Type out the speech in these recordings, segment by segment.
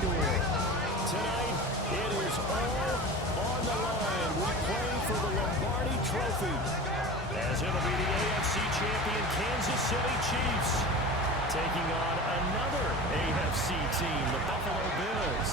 score. Tonight, it is all on the line. We play for the Lombardi Trophy, as it'll be the AFC champion Kansas City Chiefs taking on another AFC team, the Buffalo Bills.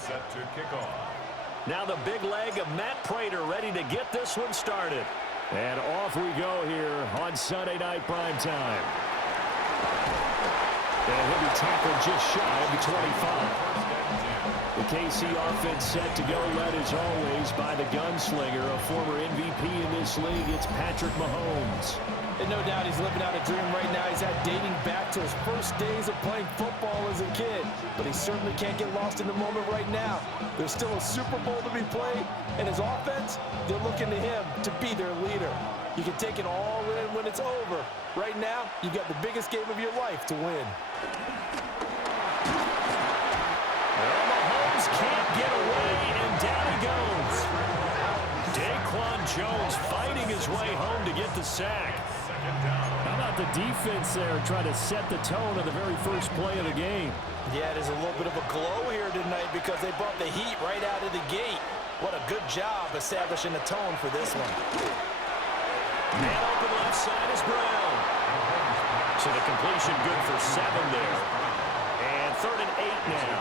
Set to kick off. Now the big leg of Matt Prater ready to get this one started. And off we go here on Sunday Night Primetime. And he'll be tackled just shy of the 25. The KC offense set to go, led as always by the gunslinger, a former MVP in this league. It's Patrick Mahomes. And no doubt he's living out a dream right now. He's had dating back to his first days of playing football as a kid. But he certainly can't get lost in the moment right now. There's still a Super Bowl to be played, and his offense, they're looking to him to be their leader. You can take it all in when it's over. Right now, you've got the biggest game of your life to win. Well, Mahomes can't get away, and down he goes. Daquan Jones fighting his way home to get the sack. How about the defense there trying to set the tone of the very first play of the game? Yeah, there's a little bit of a glow here tonight because they brought the heat right out of the gate. What a good job establishing a tone for this one. Man open left side is Brown. So the completion good for 7 there. And 3rd and 8 now.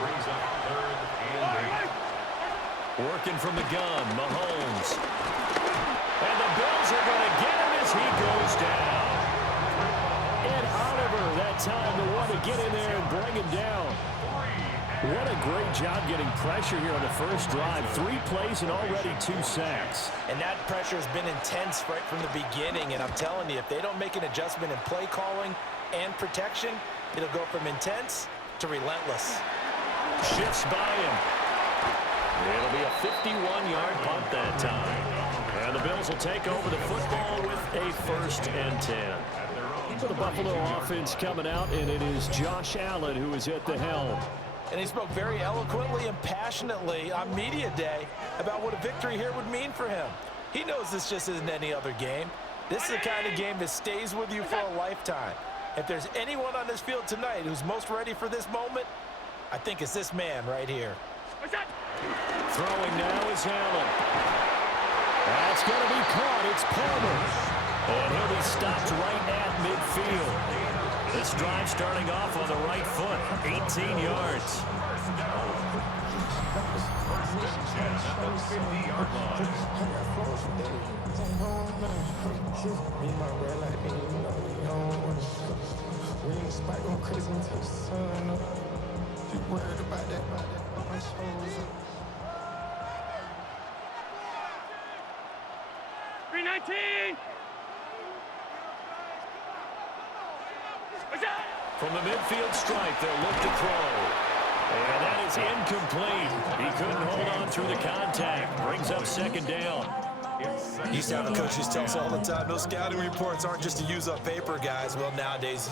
Brings up 3rd and 8. Working from the gun, Mahomes. And the Bills are going to get him as he goes down. And Oliver, that time, the one to get in there and bring him down. What a great job getting pressure here on the first drive. 3 plays and already 2 sacks. And that pressure has been intense right from the beginning. And I'm telling you, if they don't make an adjustment in play calling and protection, it'll go from intense to relentless. Shifts by him. It'll be a 51-yard punt that time. And the Bills will take over the football with a 1st and 10. So the Buffalo offense coming out, and it is Josh Allen who is at the helm. And he spoke very eloquently and passionately on media day about what a victory here would mean for him. He knows this just isn't any other game. This is the kind of game that stays with you for a lifetime. If there's anyone on this field tonight who's most ready for this moment, I think it's this man right here. Throwing now is Allen. That's going to be caught. It's Palmer. And he'll be stopped right at midfield. This drive starting off on the right foot. 18 yards. Worried about that, my shoulders. 319! From the midfield stripe, they'll look to throw. And that is incomplete. He couldn't hold on through the contact. Brings up 2nd down. Used to have a coach who tells us all the time, those scouting reports aren't just to use up paper, guys. Well, nowadays,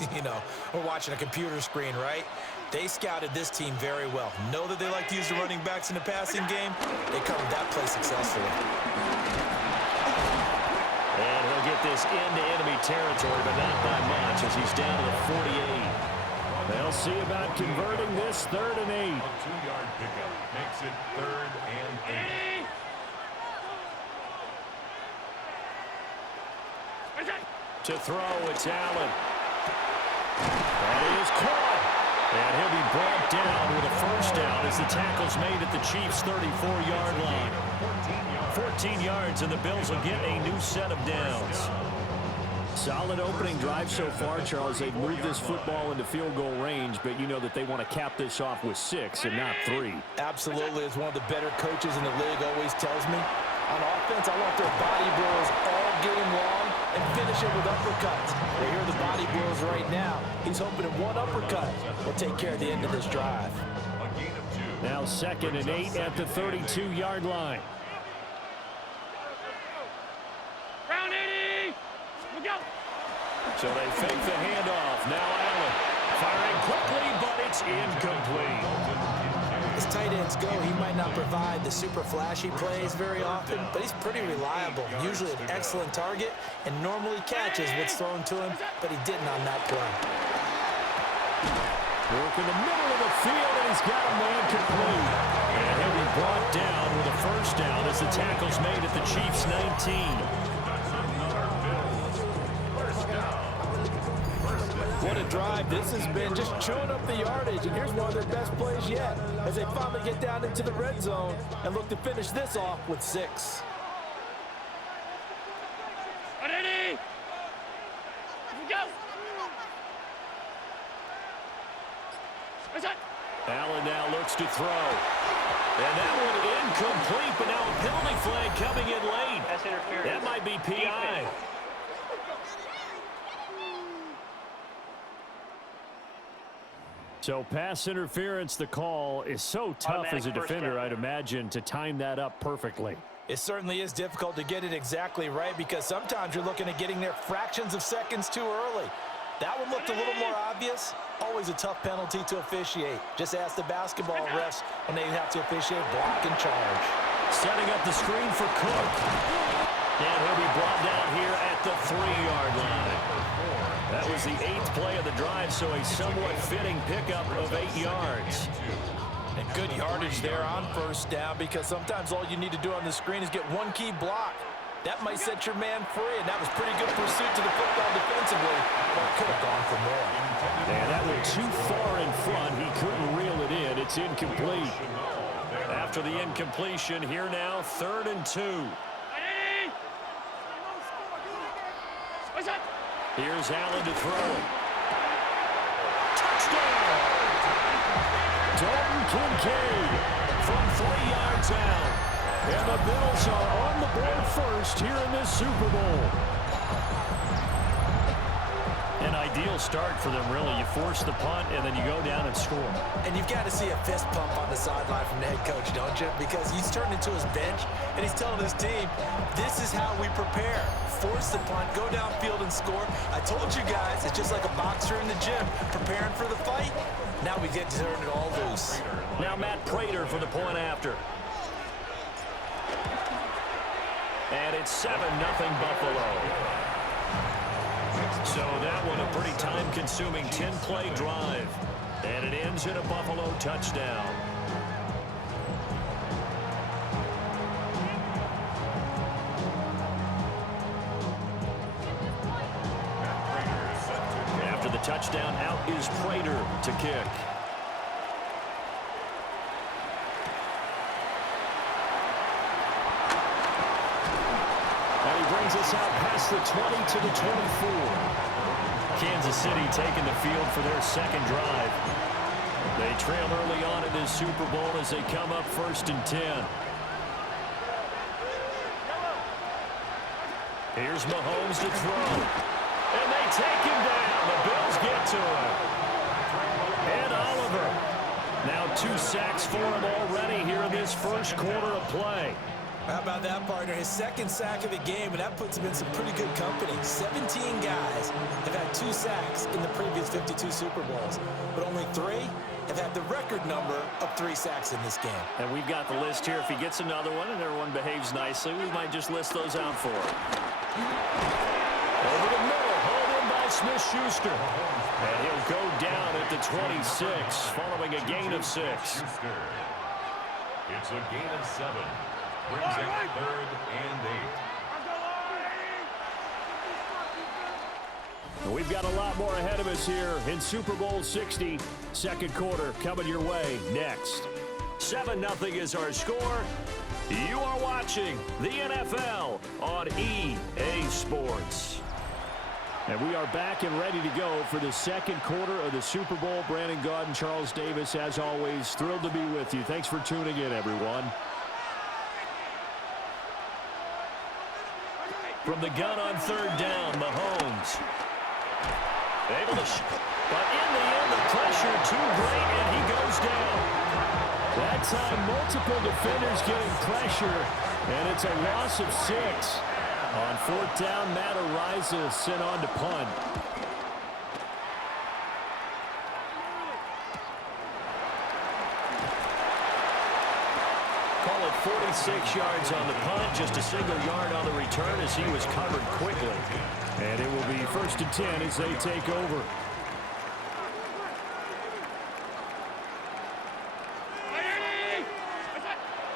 we're watching a computer screen, right? They scouted this team very well. Know that they like to use the running backs in the passing game. They covered that play successfully. And he'll get this into enemy territory, but not by much as he's down to the 48. They'll see about converting this 3rd and 8. A 2-yard pickup makes it 3rd and 8. To throw, it's Allen. That is caught. And he'll be brought down with a first down as the tackle's made at the Chiefs' 34-yard line. 14 yards, and the Bills will get a new set of downs. Solid opening drive so far, Charles. They've moved this football into field goal range, but you know that they want to cap this off with 6 and not 3. Absolutely. As one of the better coaches in the league always tells me, on offense, I want their body blows all game long and finish it with uppercuts. Well, here are the body blows right now. He's hoping that one uppercut will take care of the end of this drive. Now 2nd and 8 at the 32-yard line. Round 80. We'll go. So they fake the handoff. Now Allen firing quickly, but it's incomplete. As tight ends go, he might not provide the super flashy plays very often, but he's pretty reliable, usually an excellent target, and normally catches what's thrown to him, but he didn't on that play. Work in the middle of the field, and he's got a man complete. And he'll be brought down with a first down as the tackle's made at the Chiefs' 19. What a drive this has been, just chewing up the yardage, and here's one of their best plays yet as they finally get down into the red zone and look to finish this off with 6. Ready? We'll go. What's that? Allen now looks to throw. And that one incomplete, but now a penalty flag coming in late. That's interference. That might be PI. So pass interference, the call is so tough as a defender, I'd imagine, to time that up perfectly. It certainly is difficult to get it exactly right because sometimes you're looking at getting there fractions of seconds too early. That one looked a little more obvious. Always a tough penalty to officiate. Just ask the basketball refs when they have to officiate block and charge. Setting up the screen for Cook. And he'll be brought down here at the 3-yard line. That was the 8th play of the drive, so a somewhat fitting pickup of 8 yards. And good yardage there on first down because sometimes all you need to do on the screen is get one key block. That might set your man free, and that was pretty good pursuit to the football defensively, but it could have gone for more. And that went too far in front. He couldn't reel it in. It's incomplete. After the incompletion, here now, 3rd and 2. Ready? What's that? Here's Allen to throw. Touchdown! Dalton Kincaid from 3 yards out. And the Bills are on the board first here in this Super Bowl. An ideal start for them, really. You force the punt, and then you go down and score. And you've got to see a fist pump on the sideline from the head coach, don't you? Because he's turned into his bench, and he's telling his team, this is how we prepare. Force the punt, go downfield and score. I told you guys, it's just like a boxer in the gym, preparing for the fight. Now we get to turn it all loose. Now Matt Prater for the point after. And it's 7-0 Buffalo. So that one a pretty time-consuming 10-play drive. And it ends in a Buffalo touchdown. After the touchdown, out is Prater to kick. Brings us out past the 20 to the 24. Kansas City taking the field for their 2nd drive. They trail early on in this Super Bowl as they come up 1st and 10. Here's Mahomes to throw. And they take him down. The Bills get to him. And Oliver. Now 2 sacks for him already here in this first quarter of play. How about that, partner? His 2nd sack of the game, and that puts him in some pretty good company. 17 guys have had 2 sacks in the previous 52 Super Bowls, but only 3 have had the record number of 3 sacks in this game. And we've got the list here. If he gets another one and everyone behaves nicely, we might just list those out for him. Over the middle, hauled in by Smith-Schuster. And he'll go down at the 26, following a gain of 6. It's a gain of 7. Brings it 3rd and 8. We've got a lot more ahead of us here in Super Bowl 60. Second quarter coming your way next. 7-0 is our score. You are watching the NFL on EA Sports. And we are back and ready to go for the second quarter of the Super Bowl. Brandon Gaudin and Charles Davis, as always, thrilled to be with you. Thanks for tuning in, everyone. From the gun on third down, Mahomes. Able to but in the end, the pressure too great, and he goes down. That time, multiple defenders getting pressure, and it's a loss of 6. On fourth down, Matt Ariza sent on to punt. Call it 46 yards on the punt, just a single yard on the return as he was covered quickly. And it will be 1st and 10 as they take over.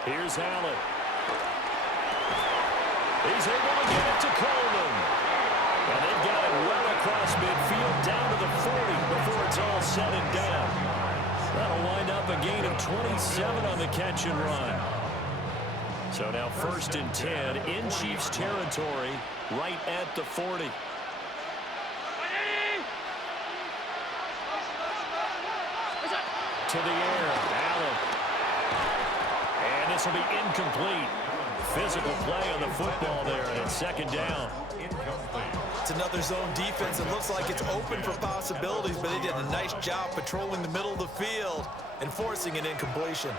Here's Allen. He's able to get it to Coleman. And they've got it well across midfield down to the 40 before it's all said and done. That'll wind up a gain of 27 on the catch and run. So now 1st and 10 in Chiefs territory right at the 40. To the air, Allen. And this will be incomplete. Physical play on the football there, and it's 2nd down. It's another zone defense. It looks like it's open for possibilities, but they did a nice job patrolling the middle of the field and forcing an incompletion.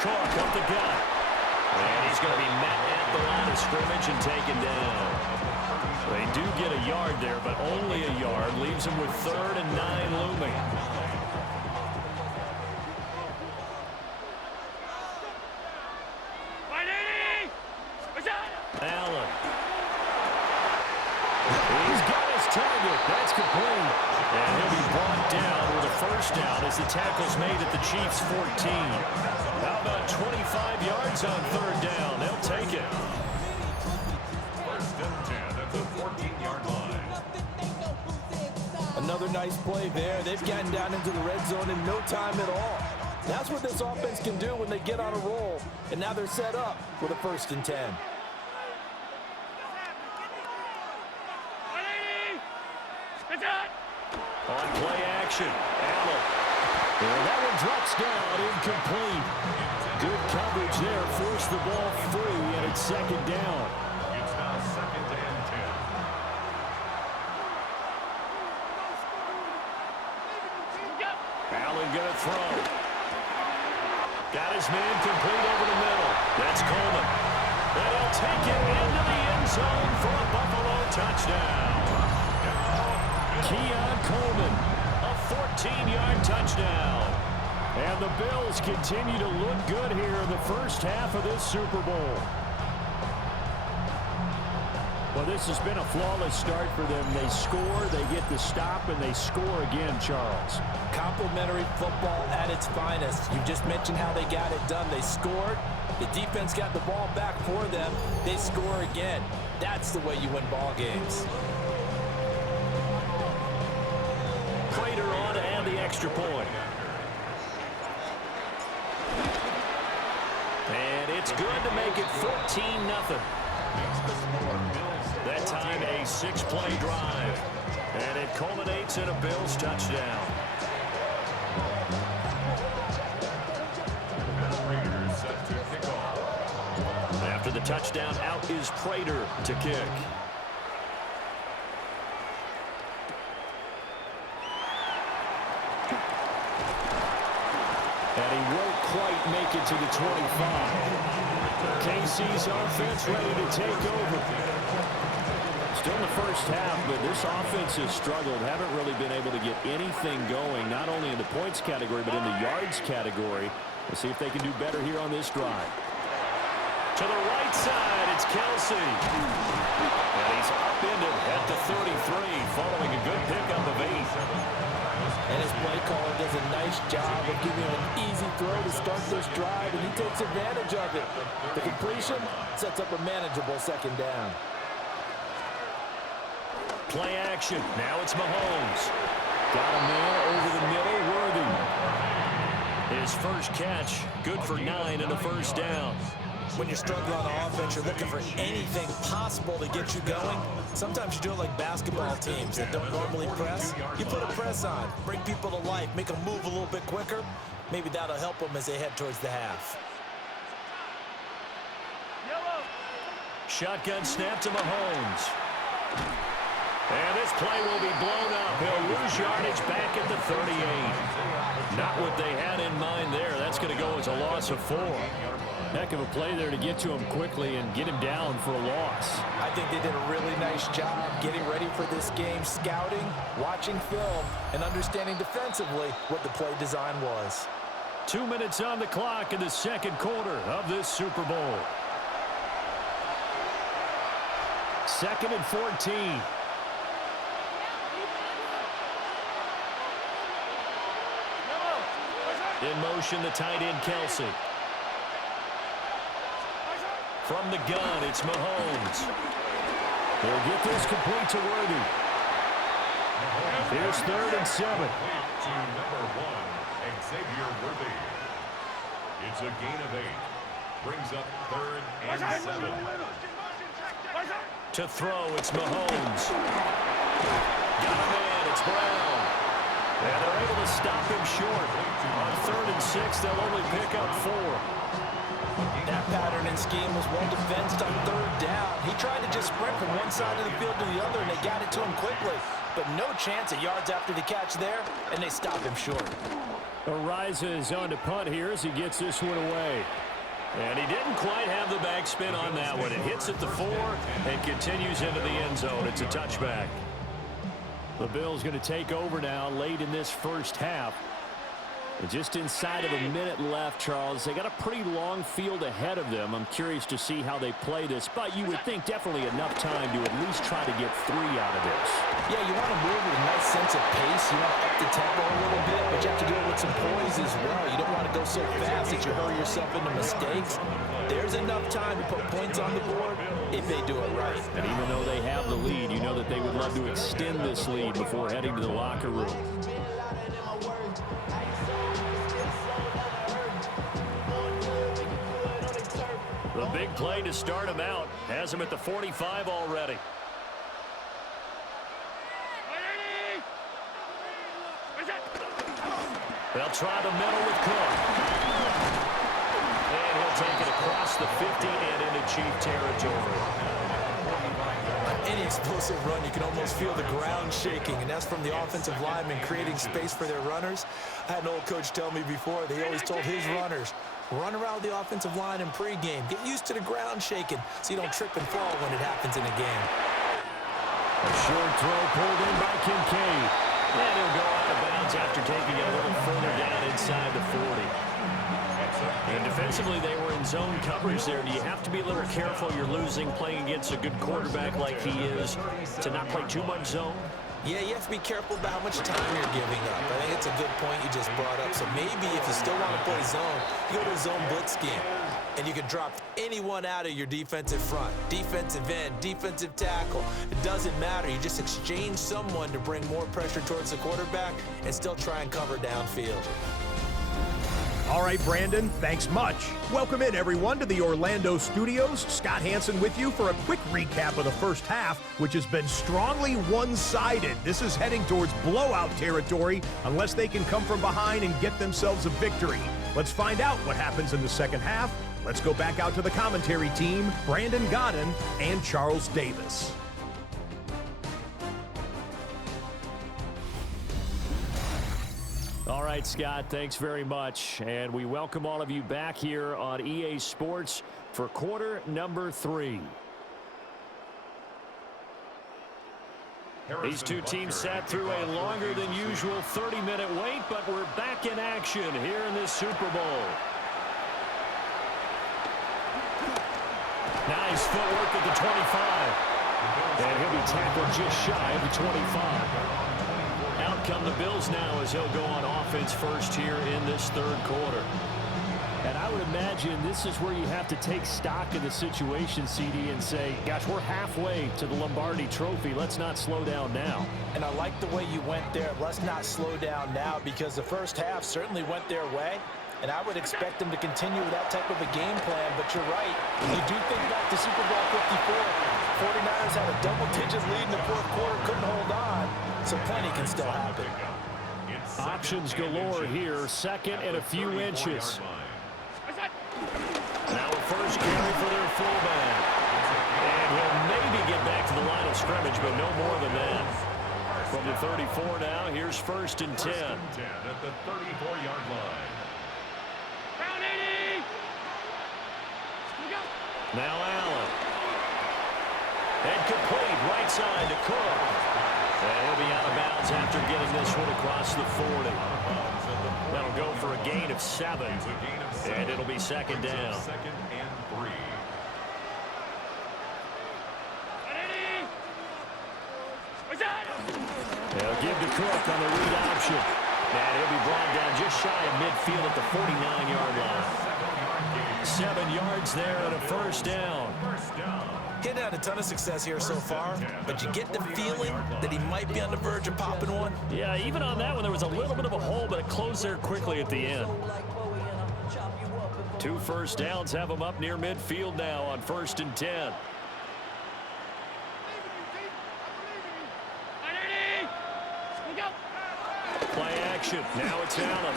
Cook up the gut. And he's going to be met at the line of scrimmage and taken down. They do get a yard there, but only a yard. Leaves them with 3rd and 9 looming. Allen. He's got his target. That's complete. And he'll be brought down with a 1st down as the tackle's made at the Chiefs' 14. How about 25 yards on 3rd down? They'll take it. 1st and 10 at the 14-yard line. Another nice play there. They've gotten down into the red zone in no time at all. That's what this offense can do when they get on a roll. And now they're set up with a 1st and 10. On play action, Allen. And that one drops down, incomplete. Good coverage there, forced the ball free, and it's 2nd down. It's now 2nd and 10. Allen gonna throw. Got his man complete over the middle. That's Coleman. And he'll take it into the end zone for a Buffalo touchdown. Keon Coleman, a 14-yard touchdown. And the Bills continue to look good here in the first half of this Super Bowl. Well, this has been a flawless start for them. They score, they get the stop, and they score again, Charles. Complimentary football at its finest. You just mentioned how they got it done. They scored. The defense got the ball back for them. They score again. That's the way you win ball games. Prater on to add the extra point. And it's good to make it 14-0. That time a 6-play drive. And it culminates in a Bills touchdown. After the touchdown, out is Prater to kick. And he won't quite make it to the 25. KC's offense ready to take over. Still in the first half, but this offense has struggled. Haven't really been able to get anything going, not only in the points category, but in the yards category. We'll see if they can do better here on this drive. To the right side, it's Kelsey. And he's upended at the 33, following a good pickup of 8. And his play caller does a nice job of giving him an easy throw to start this drive, and he takes advantage of it. The completion sets up a manageable second down. Play action. Now it's Mahomes. Got a man over the middle, Worthy. His first catch, good for 9 and a first down. When you're struggling on offense, you're looking for anything possible to get you going. Sometimes you do it like basketball teams that don't normally press. You put a press on, bring people to life, make them move a little bit quicker. Maybe that'll help them as they head towards the half. Shotgun snap to Mahomes. And this play will be blown up. He'll lose yardage back at the 38. Not what they had in mind there. That's going to go as a loss of 4. Heck of a play there to get to him quickly and get him down for a loss. I think they did a really nice job getting ready for this game, scouting, watching film, and understanding defensively what the play design was. 2 minutes on the clock in the second quarter of this Super Bowl. 2nd and 14. In motion, the tight end, Kelsey. From the gun, it's Mahomes. They'll get this complete to Worthy. Here's 3rd and 7. To number 1, Xavier Worthy. It's a gain of 8. Brings up 3rd and 7. To throw, it's Mahomes. Got a man, it's Brown. And they're able to stop him short. On 3rd and 6, they'll only pick up 4. That pattern and scheme was well defensed on 3rd down. He tried to just sprint from one side of the field to the other, and they got it to him quickly. But no chance of yards after the catch there, and they stop him short. Ariza is on to punt here as he gets this one away. And he didn't quite have the backspin on that one. It hits at the 4 and continues into the end zone. It's a touchback. The Bills going to take over now late in this first half. Just inside of a minute left, Charles. They got a pretty long field ahead of them. I'm curious to see how they play this, but you would think definitely enough time to at least try to get 3 out of this. Yeah, you want to move with a nice sense of pace. You want to up the tempo a little bit, but you have to do it with some poise as well. You don't want to go so fast that you hurry yourself into mistakes. There's enough time to put points on the board if they do it right. And even though they have the lead, you know that they would love to extend this lead before heading to the locker room. The big play to start him out has him at the 45 already. They'll try the middle with Cook. And he'll take it across the 50 and into Chief territory. On any explosive run, you can almost feel the ground shaking, and that's from the offensive linemen creating space for their runners. I had an old coach tell me before, they always told his runners, run around the offensive line in pregame. Get used to the ground shaking so you don't trip and fall when it happens in a game. A short throw pulled in by Kincaid. And he'll go out of bounds after taking it a little further down inside the 40. And defensively, they were in zone coverage there. Do you have to be a little careful? You're losing playing against a good quarterback like he is to not play too much zone? Yeah, you have to be careful about how much time you're giving up. I think it's a good point you just brought up. So maybe if you still want to play zone, you go to a zone blitz scheme. And you can drop anyone out of your defensive front. Defensive end, defensive tackle. It doesn't matter. You just exchange someone to bring more pressure towards the quarterback and still try and cover downfield. All right, Brandon, thanks much. Welcome in, everyone, to the Orlando studios. Scott Hansen with you for a quick recap of the first half, which has been strongly one-sided. This is heading towards blowout territory unless they can come from behind and get themselves a victory. Let's find out what happens in the second half. Let's go back out to the commentary team, Brandon Godden and Charles Davis. All right, Scott, thanks very much. And we welcome all of you back here on EA Sports for quarter number 3. These two teams sat through a longer than usual 30-minute wait, but we're back in action here in this Super Bowl. Nice footwork at the 25. And he'll be tackled just shy of the 25. Out come the Bills now as he'll go on offense first here in this third quarter. And I would imagine this is where you have to take stock of the situation, CD, and say, gosh, we're halfway to the Lombardi Trophy. Let's not slow down now. And I like the way you went there. Let's not slow down now, because the first half certainly went their way. And I would expect them to continue with that type of a game plan. But you're right. You do think back to Super Bowl 54. 49ers had a double-digit lead in the fourth quarter, couldn't hold on. So plenty can still happen. Options galore here. Second and a few inches. Now a first carry for their fullback. And he'll maybe get back to the line of scrimmage, but no more than that. From the 34 now, here's first and 10. First and 10 at the 34-yard line. Round 80. Now Allen. And complete right side to Cook. And he'll be out of bounds after getting this one across the 40. That'll go for a gain of 7. And it'll be second down. Second and 3. They'll give to Cook on the read option. And he'll be brought down just shy of midfield at the 49-yard line. 7 yards there and a first down. He's had a ton of success here so far, but you get the feeling that he might be on the verge of popping one. Yeah, even on that one, there was a little bit of a hole, but it closed there quickly at the end. 2 first downs have him up near midfield now on first and 10. Play action. Now it's Allen.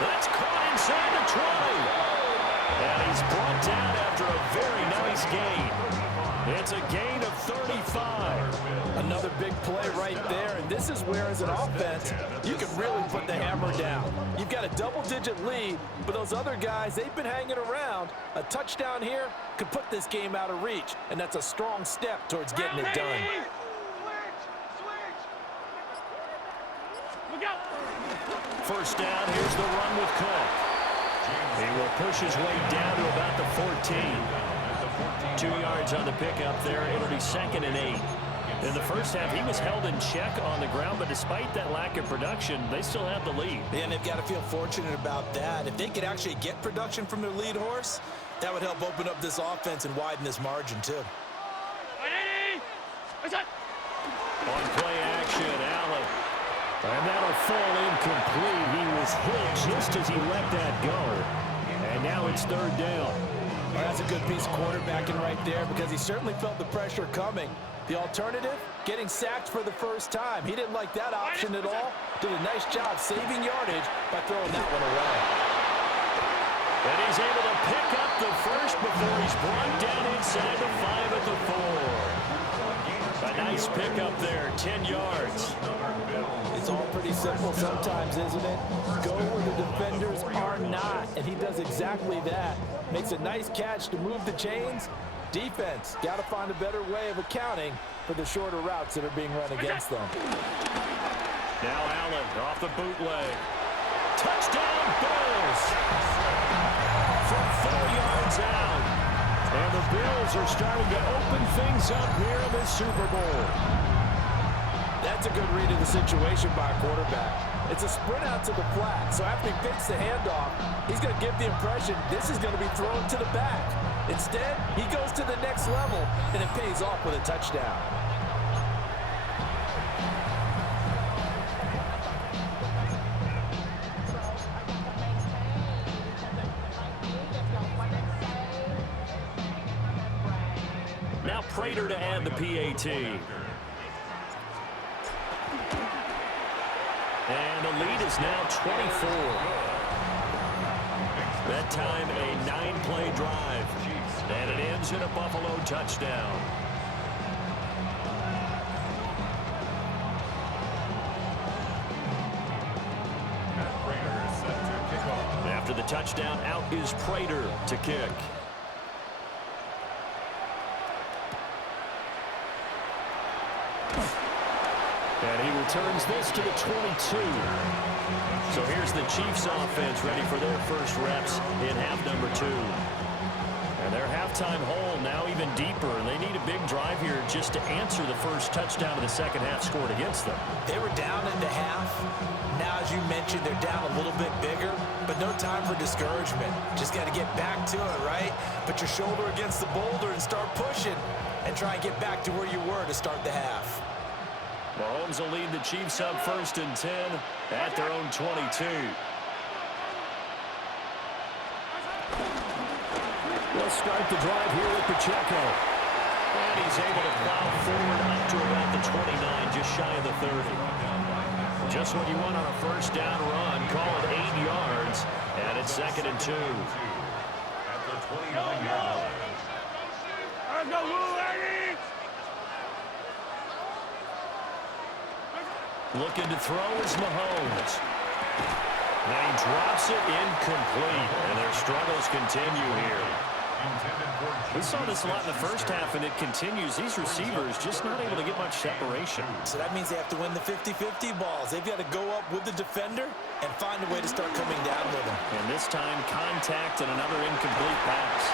That's caught inside the 20. And he's brought down after a very nice gain. It's a gain of 35. Another big play right there, and this is where, as an offense, you can really put the hammer down. You've got a double-digit lead, but those other guys, they've been hanging around. A touchdown here could put this game out of reach, and that's a strong step towards getting it done. First down, here's the run with Cook. He will push his way down to about the 14. 2 yards on the pickup there. It'll be second and 8. In the first half, he was held in check on the ground, but despite that lack of production, they still have the lead. And they've got to feel fortunate about that. If they could actually get production from their lead horse, that would help open up this offense and widen this margin, too. On play action, Allen. And that'll fall incomplete. He was hit just as he let that go. And now it's third down. Well, that's a good piece of quarterbacking right there, because he certainly felt the pressure coming. The alternative, getting sacked for the first time. He didn't like that option at all. Did a nice job saving yardage by throwing that one away. And he's able to pick up the first before he's brought down inside the 5 at the 4. A nice pickup there, 10 yards. It's all pretty simple sometimes, isn't it? Go where the defenders are not, and he does exactly that. Makes a nice catch to move the chains. Defense, got to find a better way of accounting for the shorter routes that are being run against them. Now Allen off the bootleg. Touchdown, Bills! From 4 yards out. And the Bills are starting to open things up here in the Super Bowl. That's a good read of the situation by a quarterback. It's a sprint out to the flat, so after he fakes the handoff, he's going to give the impression this is going to be thrown to the back. Instead, he goes to the next level, and it pays off with a touchdown. Now Prater to add the PAT. And the lead is now 24. That time a 9-play drive. And it ends in a Buffalo touchdown. After the touchdown, out is Prater to kick. And he returns this to the 22. So here's the Chiefs offense ready for their first reps in half number 2. And their halftime halftime hole now even deeper. They need a big drive here just to answer the first touchdown of the second half scored against them. They were down in the half. Now, as you mentioned, they're down a little bit bigger, but no time for discouragement. Just got to get back to it, right? Put your shoulder against the boulder and start pushing and try and get back to where you were to start the half. Mahomes will lead the Chiefs up 1st and 10 at their own 22. They'll start the drive here with Pacheco. And he's able to plow forward up to about the 29, just shy of the 30. Just what you want on a first down run. Call it 8 yards, and it's 2nd and 2. At the 29-yard line. Let's go, ladies! Looking to throw is Mahomes. And he drops it incomplete, and their struggles continue here. We saw this a lot in the first half, and it continues. These receivers just not able to get much separation. So that means they have to win the 50-50 balls. They've got to go up with the defender and find a way to start coming down with him. And this time, contact and another incomplete pass.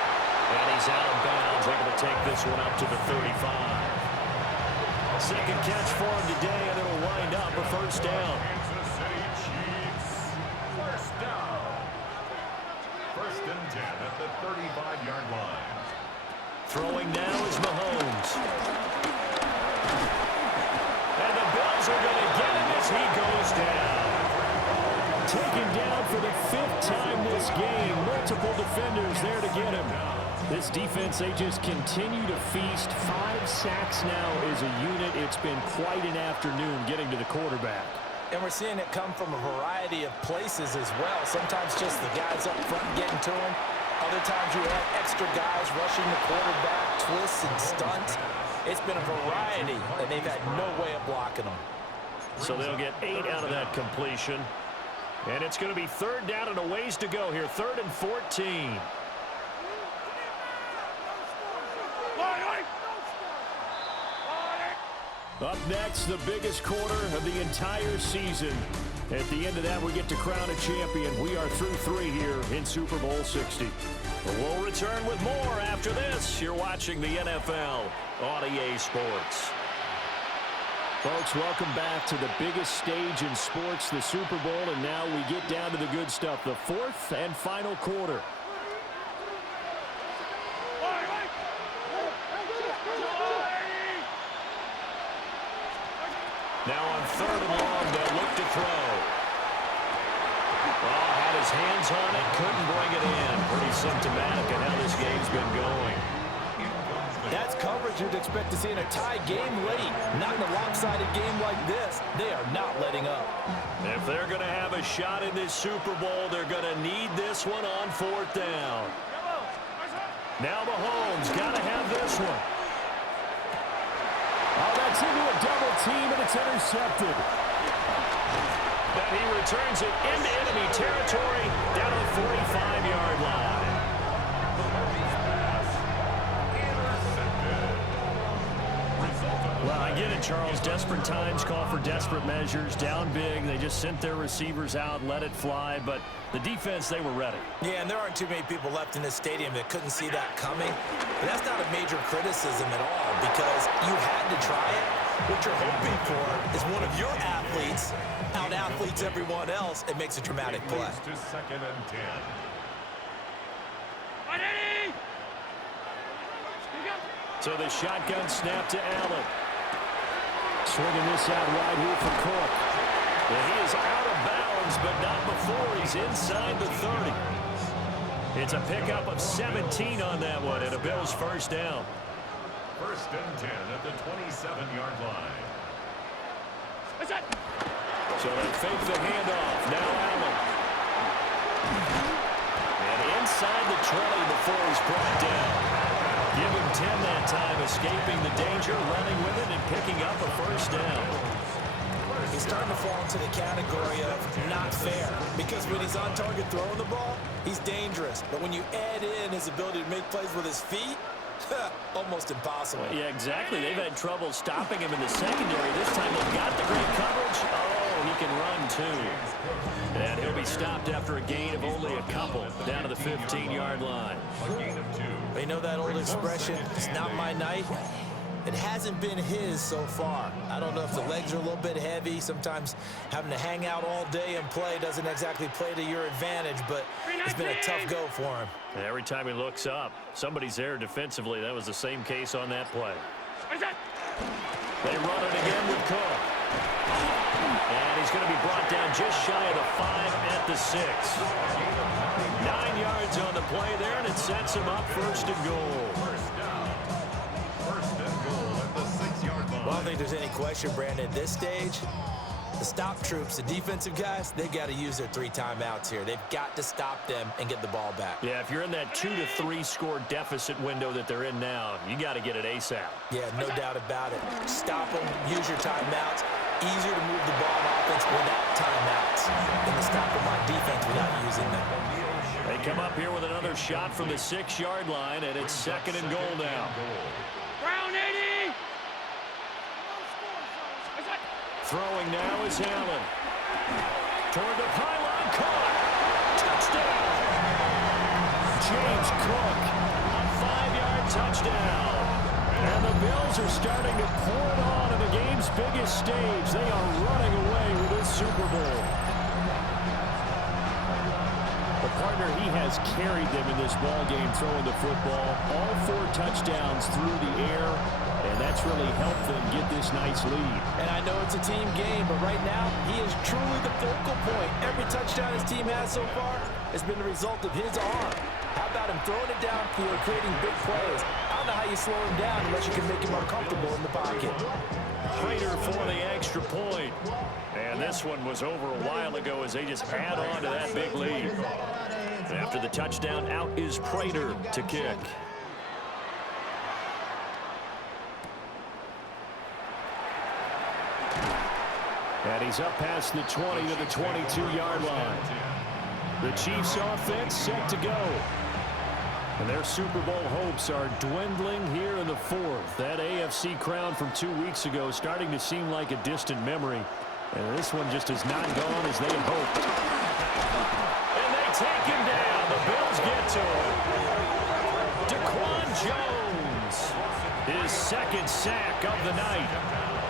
And he's out of bounds, able to take this one up to the 35. Second catch for him today, and it'll wind up a first down. Kansas City Chiefs. First down. 1st and 10 at the 35-yard line. Throwing now is Mahomes. And the Bills are going to get him as he goes down. Taken down for the 5th time this game. Multiple defenders there to get him. This defense, they just continue to feast. 5 sacks now as a unit. It's been quite an afternoon getting to the quarterback. And we're seeing it come from a variety of places as well. Sometimes just the guys up front getting to him. Other times you have extra guys rushing the quarterback, twists and stunts. It's been a variety, and they've had no way of blocking them. So they'll get 8 out of that completion. And it's going to be 3rd down and a ways to go here. 3rd and 14. Up next, the biggest quarter of the entire season. At the end of that, we get to crown a champion. We are through 3 here in Super Bowl 60. We'll return with more after this. You're watching the NFL on EA Sports. Folks, welcome back to the biggest stage in sports, the Super Bowl, and now we get down to the good stuff, the 4th and final quarter. Now on 3rd and long, they'll look to throw. Oh, had his hands on it, couldn't bring it in. Pretty symptomatic of how this game's been going. That's coverage you'd expect to see in a tie game late. Not in a lopsided game like this. They are not letting up. If they're going to have a shot in this Super Bowl, they're going to need this one on 4th down. Now Mahomes got to have this one. Oh, that's into a double team, and it's intercepted. But he returns it into enemy territory down to the 45-yard line. Well, I get it, Charles. Desperate times call for desperate measures. Down big, they just sent their receivers out, let it fly. But the defense, they were ready. Yeah, and there aren't too many people left in this stadium that couldn't see that coming. But that's not a major criticism at all because you had to try it. What you're hoping for is one of your athletes out-athletes everyone else and makes a dramatic play. To 2nd and 10. So the shotgun snap to Allen. Swinging this out wide here for Cook. And he is out of bounds, but not before he's inside the 30. It's a pickup of 17 on that one, and a Bills first down. 1st and 10 at the 27-yard line. So they fake the handoff. Now Allen. And inside the 20 before he's brought down. Give him 10 that time, escaping the danger, running with it, and picking up a first down. He's starting to fall into the category of not fair because when he's on target throwing the ball, he's dangerous. But when you add in his ability to make plays with his feet, almost impossible. Well, yeah, exactly. They've had trouble stopping him in the secondary. This time they've got the great coverage. Oh, he can run too. And he'll be be stopped after a gain of only a couple, down to the 15-yard line. A gain of 2. You know that old expression, it's not my night? It hasn't been his so far. I don't know if the legs are a little bit heavy. Sometimes having to hang out all day and play doesn't exactly play to your advantage, but it's been a tough go for him. And every time he looks up, somebody's there defensively. That was the same case on that play. They run it again with Cook. And he's going to be brought down just shy of the 5 at the 6. 9 yards on the play there, and it sets him up 1st and goal. Well, I don't think there's any question, Brandon, at this stage, the stop troops, the defensive guys, they've got to use their 3 timeouts here. They've got to stop them and get the ball back. Yeah, if you're in that 2 to 3 score deficit window that they're in now, you got to get it ASAP. Yeah, no doubt about it. Stop them, use your timeouts. Easier to move the ball on offense without timeouts than to stop them on defense without using them. They come up here with another shot from the 6-yard line, and it's 2nd and goal now. Brown 80! Throwing now is Allen. Toward the pylon, caught. Touchdown! James Cook, a 5-yard touchdown. And the Bills are starting to pour it on in the game's biggest stage. They are running away with this Super Bowl. The partner, he has carried them in this ball game throwing the football. All 4 touchdowns through the air, and that's really helped them get this nice lead. And I know it's a team game, but right now, he is truly the focal point. Every touchdown his team has so far has been the result of his arm. How about him throwing it downfield, creating big plays? I don't know how you slow him down unless you can make him uncomfortable in the pocket. Prater for the extra point. And this one was over a while ago as they just add on to that big lead. After the touchdown, out is Prater to kick. And he's up past the 20 to the 22-yard line. The Chiefs offense set to go. And their Super Bowl hopes are dwindling here in the 4th. That AFC crown from 2 weeks ago starting to seem like a distant memory. And this one just has not gone as they had hoped. And they take him down. The Bills get to him. Daquan Jones, his 2nd sack of the night.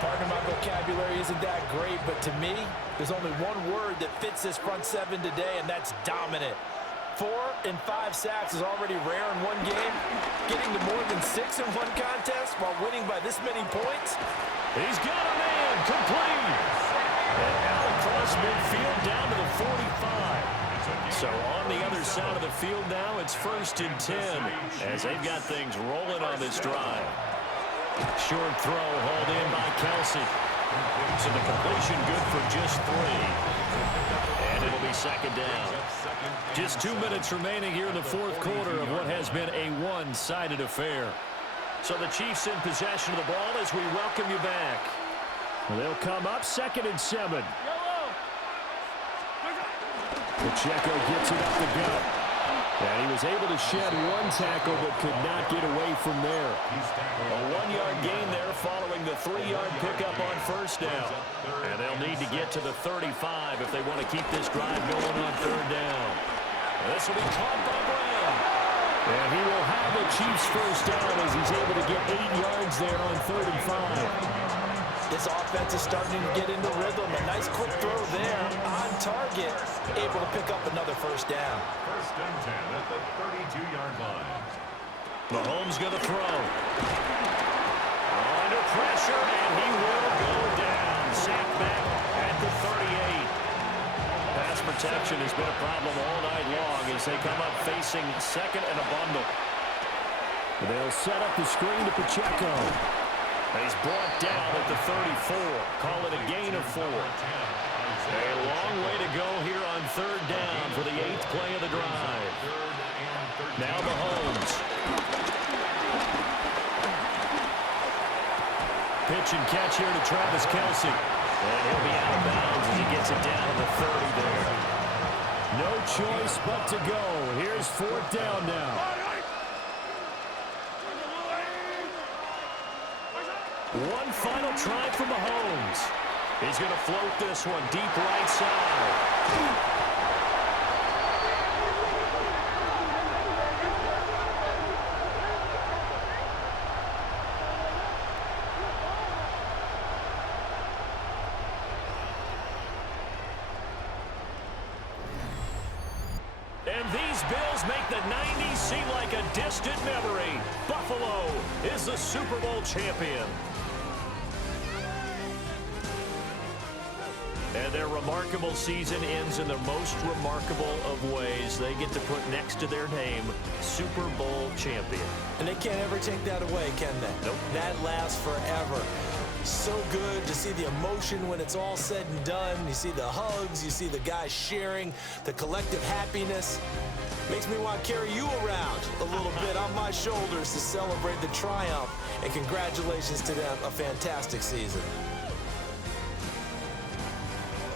Pardon my vocabulary isn't that great, but to me, there's only one word that fits this front 7 today, and that's dominant. 4 and 5 sacks is already rare in one game. Getting to more than 6 in one contest while winning by this many points. He's got a man complete. And out across midfield down to the 45. So on the other side of the field now, it's 1st and 10 as they've got things rolling on this drive. Short throw hauled in by Kelsey. So the completion good for just 3. And it'll be 2nd down. Just 2 minutes remaining here in the 4th quarter of what has been a one-sided affair. So the Chiefs in possession of the ball as we welcome you back. They'll come up 2nd and 7. Pacheco gets it up the gut. And he was able to shed 1 tackle but could not get away from there. A 1-yard gain there following the 3-yard pickup on 1st down. And they'll need to get to the 35 if they want to keep this drive going on 3rd down. This will be caught by Brown. And he will have the Chiefs 1st down as he's able to get 8 yards there on 3rd and 5. This offense is starting to get into rhythm. A nice quick throw there on target. Able to pick up another 1st down. 1st and 10 at the 32-yard line. Mahomes going to throw. Under pressure, and he will go down. Sacked back at the 38. Pass protection has been a problem all night long as they come up facing 2nd and a bundle. They'll set up the screen to Pacheco. He's brought down at the 34. Call it a gain of 4. A long way to go here on 3rd down for the 8th play of the drive. Now Mahomes. Pitch and catch here to Travis Kelsey. And he'll be out of bounds as he gets it down to the 30 there. No choice but to go. Here's 4th down now. One final try for Mahomes. He's going to float this one deep right side. And these Bills make the 90s seem like a distant memory. Buffalo is the Super Bowl champion. And their remarkable season ends in the most remarkable of ways. They get to put next to their name, Super Bowl champion. And they can't ever take that away, can they? Nope. That lasts forever. So good to see the emotion when it's all said and done. You see the hugs, you see the guys sharing, the collective happiness. Makes me want to carry you around a little bit on my shoulders to celebrate the triumph. And congratulations to them, a fantastic season.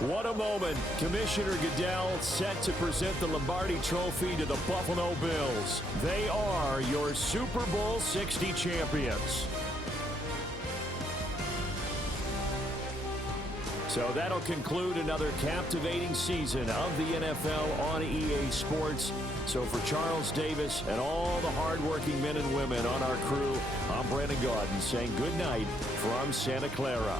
What a moment. Commissioner Goodell set to present the Lombardi Trophy to the Buffalo Bills. They are your Super Bowl 60 champions. So that'll conclude another captivating season of the NFL on EA Sports. So for Charles Davis and all the hardworking men and women on our crew, I'm Brandon Gaudin saying good night from Santa Clara.